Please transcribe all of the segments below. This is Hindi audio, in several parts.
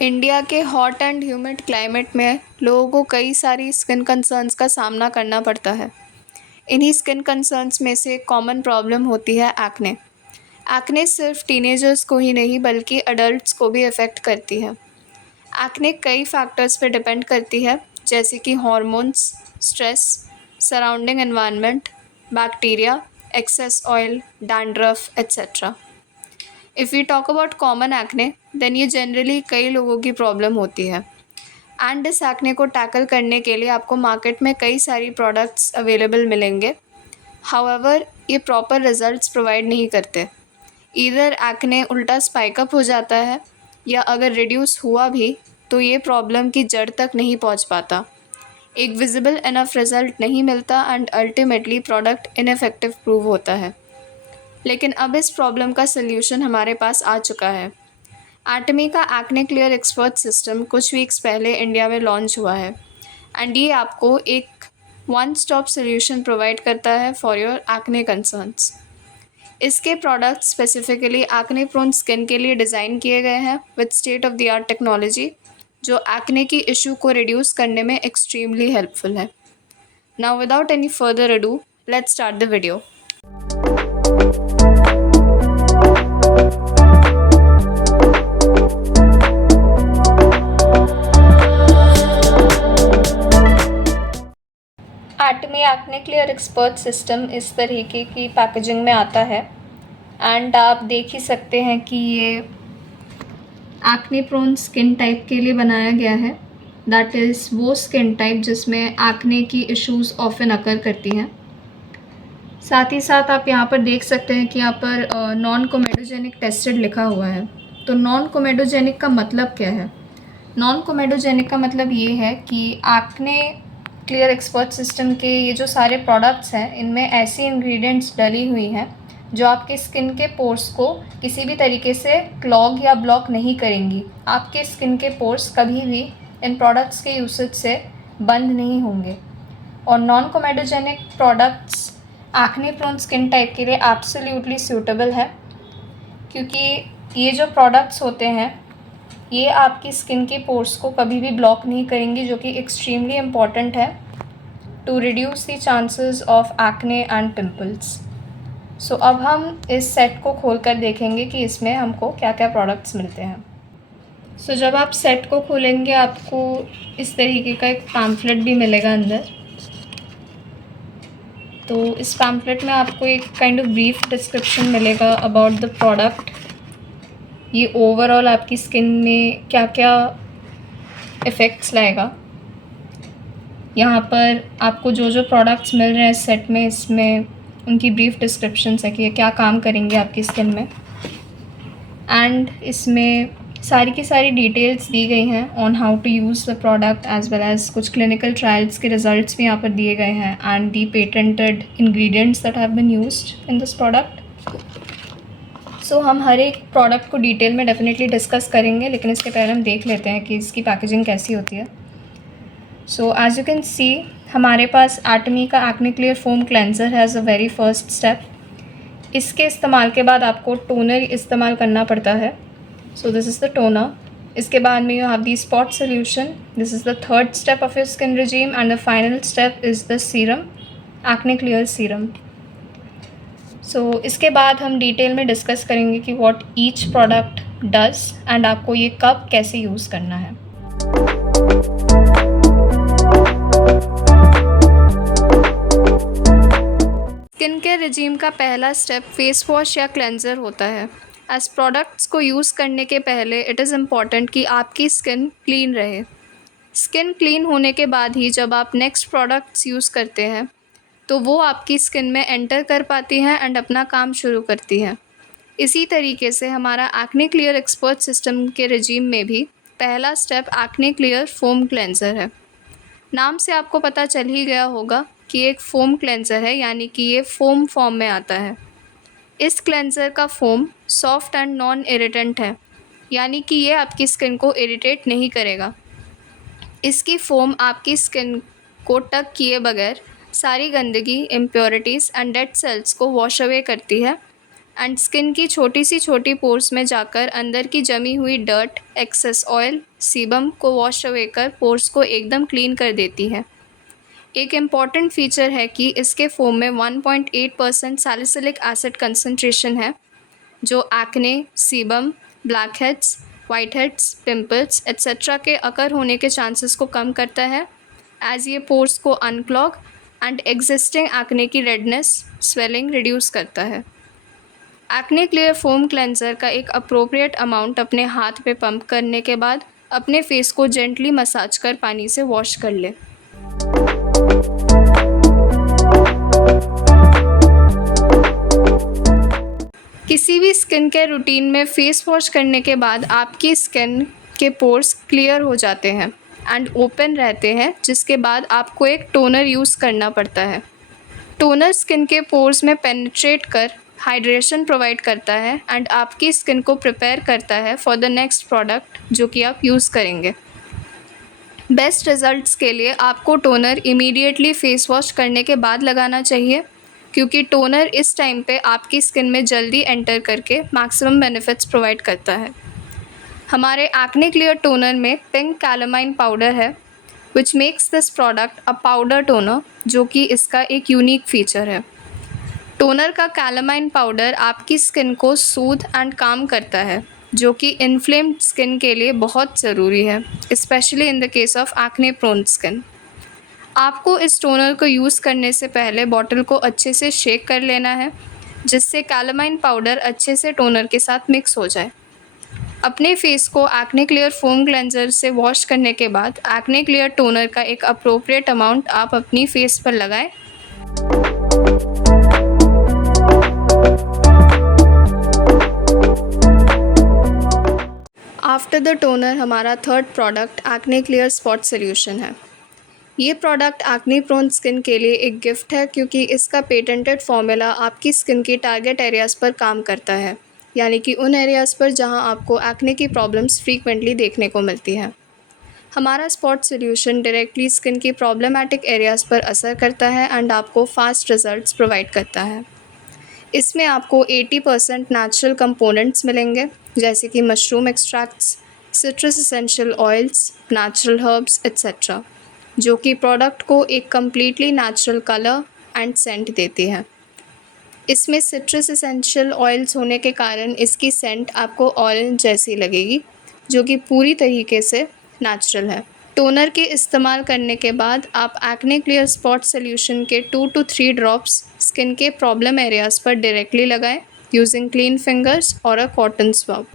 इंडिया के हॉट एंड ह्यूमिड क्लाइमेट में लोगों को कई सारी स्किन कंसर्न्स का सामना करना पड़ता है। इन्हीं स्किन कंसर्न्स में से कॉमन प्रॉब्लम होती है एक्ने। एक्ने सिर्फ टीनेजर्स को ही नहीं बल्कि अडल्ट्स को भी अफेक्ट करती है। एक्ने कई फैक्टर्स पे डिपेंड करती है, जैसे कि hormones, stress, surrounding environment, bacteria, excess oil, dandruff etcetera. If we talk about common acne, then ये जनरली कई लोगों की प्रॉब्लम होती है। एंड इस एक्ने को टैकल करने के लिए आपको मार्केट में कई सारी प्रोडक्ट्स अवेलेबल मिलेंगे। हाउएवर, ये प्रॉपर रिजल्ट्स प्रोवाइड नहीं करते। ईदर एक्ने उल्टा स्पाइक अप हो जाता है, या अगर रिड्यूस हुआ भी तो ये प्रॉब्लम की जड़ तक नहीं पहुंच पाता। एक विजिबल इनफ रिजल्ट नहीं मिलता and ultimately product ineffective prove होता है। लेकिन अब इस प्रॉब्लम का सल्यूशन हमारे पास आ चुका है। एटमी का एक्ने क्लियर एक्सपर्ट सिस्टम कुछ वीक्स पहले इंडिया में लॉन्च हुआ है एंड ये आपको एक वन स्टॉप सॉल्यूशन प्रोवाइड करता है फॉर योर एक्ने कंसर्न्स। इसके product specifically acne prone skin के लिए डिज़ाइन किए गए हैं with state of the art technology, जो एक्ने की इशू को रिड्यूस करने में एक्सट्रीमली हेल्पफुल है। Now without any further ado, let's start the video. Atomy acne clear expert system इस तरीके की पैकेजिंग में आता है एंड आप देख ही सकते हैं कि ये एक्ने प्रोन स्किन टाइप के लिए बनाया गया है। दैट इज़ वो स्किन टाइप जिसमें एक्ने की इश्यूज ऑफन अकर करती हैं। साथ ही साथ आप यहाँ पर देख सकते हैं कि यहाँ पर नॉन कोमेडोजेनिक टेस्टेड लिखा हुआ है। तो नॉन कोमेडोजेनिक का मतलब क्या है? नॉन कोमेडोजेनिक का मतलब ये है कि एक्ने क्लियर एक्सपर्ट सिस्टम के ये जो सारे प्रोडक्ट्स हैं, इनमें ऐसी इंग्रेडिएंट्स डली हुई हैं जो आपके स्किन के पोर्स को किसी भी तरीके से क्लॉग या ब्लॉक नहीं करेंगी। आपके स्किन के पोर्स कभी भी इन प्रोडक्ट्स के यूसेज से बंद नहीं होंगे। और non comedogenic products acne prone skin type के लिए एब्सोल्युटली सूटेबल है, क्योंकि ये जो प्रोडक्ट्स होते हैं ये आपकी स्किन के पोर्स को कभी भी ब्लॉक नहीं करेंगी, जो कि एक्सट्रीमली इम्पॉर्टेंट है to reduce the chances of acne and pimples. So अब हम इस सेट को खोल कर देखेंगे कि इसमें हमको क्या क्या प्रोडक्ट्स मिलते हैं। सो जब आप सेट को खोलेंगे आपको इस तरीके का एक पैम्फलेट भी मिलेगा अंदर। तो इस पैम्फलेट में आपको एक काइंड ऑफ ब्रीफ डिस्क्रिप्शन मिलेगा अबाउट द प्रोडक्ट। ये ओवरऑल आपकी स्किन में क्या क्या इफ़ेक्ट्स लाएगा। यहाँ पर आपको जो जो प्रोडक्ट्स मिल रहे हैं इस सेट में, इसमें उनकी ब्रीफ डिस्क्रिप्शंस है कि ये क्या काम करेंगे आपकी स्किन में। एंड इसमें सारी की सारी डिटेल्स दी गई हैं on how to use the product, as well as कुछ क्लिनिकल ट्रायल्स के रिजल्ट्स भी यहाँ पर दिए गए हैं and the patented ingredients that have been used in this product. So हम हर एक प्रोडक्ट को डिटेल में डेफिनेटली डिस्कस करेंगे, लेकिन इसके पहले हम देख लेते हैं कि इसकी पैकेजिंग कैसी होती है। So as you can see, हमारे पास एटमी का एक्ने क्लियर फोम क्लेंजर है as a very first step. इसके इस्तेमाल के बाद आपको टोनर इस्तेमाल करना पड़ता है। So this is the toner. इसके बाद में you have the spot solution. This is the third step of your skin regime and the final step is the serum, acne clear serum. So इसके बाद हम डिटेल में डिस्कस करेंगे कि what each product does and आपको ये कब कैसे यूज़ करना है। स्किन केयर रिजीम का पहला स्टेप फेस वॉश या क्लेंजर होता है। एज प्रोडक्ट्स को यूज़ करने के पहले इट इज़ इम्पॉर्टेंट कि आपकी स्किन क्लीन रहे। स्किन क्लीन होने के बाद ही जब आप नेक्स्ट प्रोडक्ट्स यूज़ करते हैं तो वो आपकी स्किन में एंटर कर पाती हैं एंड अपना काम शुरू करती हैं। इसी तरीके से हमारा एक्ने क्लियर एक्सपर्ट सिस्टम के रिजीम में भी पहला step acne clear foam cleanser है। नाम से आपको पता चल ही गया होगा कि एक फोम क्लेंजर है, यानी कि ये फोम फॉर्म में आता है। इस क्लेंजर का foam soft and non irritant है, यानी कि ये आपकी स्किन को इरिटेट नहीं करेगा। इसकी फोम आपकी स्किन को टक किए बगैर सारी गंदगी, इम्प्योरिटीज़ एंड डेड सेल्स को वॉश अवे करती है एंड स्किन की छोटी पोर्स में जाकर अंदर की जमी हुई डर्ट, एक्सेस ऑयल, सीबम को वॉश अवे कर पोर्स को एकदम क्लीन कर देती है। एक इम्पॉर्टेंट फीचर है कि इसके फोम में 1.8% सैलिसिलिक एसिड कंसंट्रेशन है, जो acne, sebum, black heads, white heads, pimples etcetera के अकर होने के चांसेस को कम करता है, एज ये पोर्स को अनक्लॉग एंड एग्जिस्टिंग एक्ने की रेडनेस, स्वेलिंग रिड्यूस करता है। एक्ने क्लियर फोम क्लेंजर का एक अप्रोप्रिएट अमाउंट अपने हाथ पे पंप करने के बाद अपने फेस को जेंटली मसाज कर पानी से वॉश कर ले। किसी भी स्किन केयर रूटीन में फेस वॉश करने के बाद आपकी स्किन के पोर्स क्लियर हो जाते हैं एंड ओपन रहते हैं, जिसके बाद आपको एक टोनर यूज़ करना पड़ता है। टोनर स्किन के पोर्स में पेनिट्रेट कर हाइड्रेशन प्रोवाइड करता है एंड आपकी स्किन को प्रिपेयर करता है फॉर द नेक्स्ट प्रोडक्ट जो कि आप यूज़ करेंगे। बेस्ट रिजल्ट्स के लिए आपको टोनर इमीडिएटली फेस वॉश करने के बाद लगाना चाहिए, क्योंकि टोनर इस टाइम पे आपकी स्किन में जल्दी एंटर करके मैक्सिमम बेनिफिट्स प्रोवाइड करता है। हमारे एक्ने क्लियर टोनर में पिंक कैलामाइन पाउडर है, which makes this product a powder toner, जो कि इसका एक यूनिक फीचर है। टोनर का कैलामाइन पाउडर आपकी स्किन को सूद एंड काम करता है, जो कि इन्फ्लेम्ड स्किन के लिए बहुत ज़रूरी है, specially in the case of acne prone skin. आपको इस टोनर को यूज़ करने से पहले बॉटल को अच्छे से शेक कर लेना है, जिससे कैलामाइन पाउडर अच्छे से टोनर के साथ मिक्स हो जाए। अपने फेस को एक्ने क्लियर फोम क्लेंजर से वॉश करने के बाद एक्ने क्लियर टोनर का एक अप्रोप्रिएट अमाउंट आप अपनी फेस पर लगाएं। आफ्टर द टोनर हमारा third product acne clear spot solution है। ये प्रोडक्ट एक्ने प्रोन स्किन के लिए एक गिफ्ट है, क्योंकि इसका पेटेंटेड फॉर्मूला आपकी स्किन की टारगेट एरियाज़ पर काम करता है, यानी कि उन एरियाज़ पर जहां आपको एक्ने की प्रॉब्लम्स फ्रीक्वेंटली देखने को मिलती हैं। हमारा स्पॉट सोल्यूशन डायरेक्टली स्किन की प्रॉब्लमेटिक एरियाज़ पर असर करता है एंड आपको फास्ट रिजल्ट्स प्रोवाइड करता है। इसमें आपको 80% नेचुरल कंपोनेंट्स मिलेंगे, जैसे कि mushroom extracts, citrus essential oils, natural herbs etcetera, जो कि प्रोडक्ट को एक completely natural colour and scent देती है। इसमें सिट्रस एसेंशियल ऑयल्स होने के कारण इसकी सेंट आपको ऑरेंज जैसी लगेगी, जो कि पूरी तरीके से नेचुरल है। टोनर के इस्तेमाल करने के बाद आप एक्ने क्लियर स्पॉट सोल्यूशन के 2 to 3 ड्रॉप्स स्किन के प्रॉब्लम एरियाज़ पर डायरेक्टली लगाएं यूजिंग क्लीन फिंगर्स और अ कॉटन स्वैब।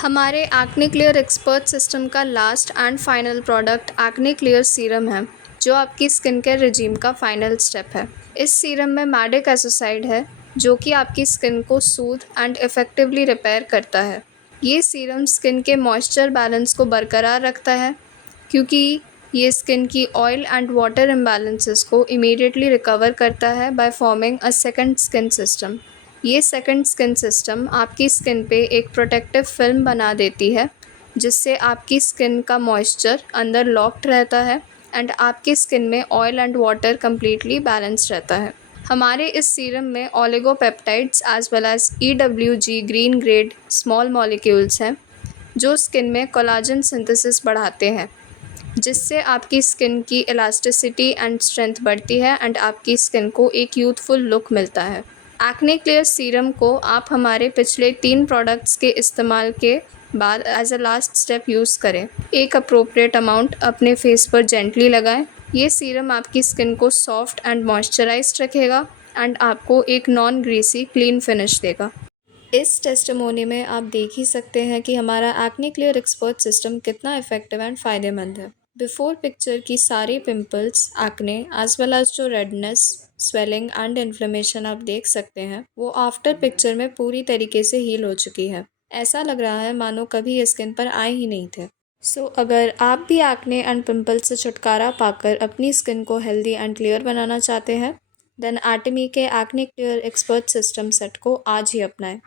हमारे एक्ने क्लियर एक्सपर्ट सिस्टम का last and final product acne clear serum है, जो आपकी स्किन केयर रिजीम का फाइनल स्टेप है। इस सीरम में मैडिक एसोसाइड है, जो कि आपकी स्किन को सूद एंड इफ़ेक्टिवली रिपेयर करता है। ये सीरम स्किन के मॉइस्चर बैलेंस को बरकरार रखता है, क्योंकि ये स्किन की ऑयल एंड वाटर इम्बैलेंसेस को इमीडिएटली रिकवर करता है by forming a second skin system. ये सेकंड स्किन सिस्टम आपकी स्किन पे एक प्रोटेक्टिव फिल्म बना देती है, जिससे आपकी स्किन का मॉइस्चर अंदर लॉक्ड रहता है एंड आपकी स्किन में oil and water completely balance रहता है। हमारे इस सीरम में oligopeptides as well as EWG green grade small molecules हैं, जो स्किन में कोलाजन सिंथेसिस बढ़ाते हैं, जिससे आपकी स्किन की इलास्टिसिटी एंड स्ट्रेंथ बढ़ती है एंड आपकी स्किन को एक यूथफुल लुक मिलता है। एक्ने क्लियर सीरम को आप हमारे पिछले 3 प्रोडक्ट्स के इस्तेमाल के बाद as a last step use करें। एक अप्रोप्रिएट अमाउंट अपने फेस पर जेंटली लगाएं। ये सीरम आपकी स्किन को सॉफ्ट एंड मॉइस्चराइज्ड रखेगा एंड आपको एक नॉन ग्रीसी क्लीन फिनिश देगा। इस टेस्टिमोनी में आप देख ही सकते हैं कि हमारा एक्ने क्लियर एक्सपर्ट सिस्टम कितना इफेक्टिव एंड फ़ायदेमंद है। बिफोर पिक्चर की सारी pimples, acne as well as जो रेडनेस, स्वेलिंग एंड इन्फ्लेमेशन आप देख सकते हैं, वो आफ्टर पिक्चर में पूरी तरीके से हील हो चुकी है। ऐसा लग रहा है मानो कभी ये स्किन पर आए ही नहीं थे। अगर आप भी एक्ने एंड पिंपल्स से छुटकारा पाकर अपनी स्किन को हेल्दी एंड क्लियर बनाना चाहते हैं, देन एटमी के acne clear expert system set को आज ही अपनाएं।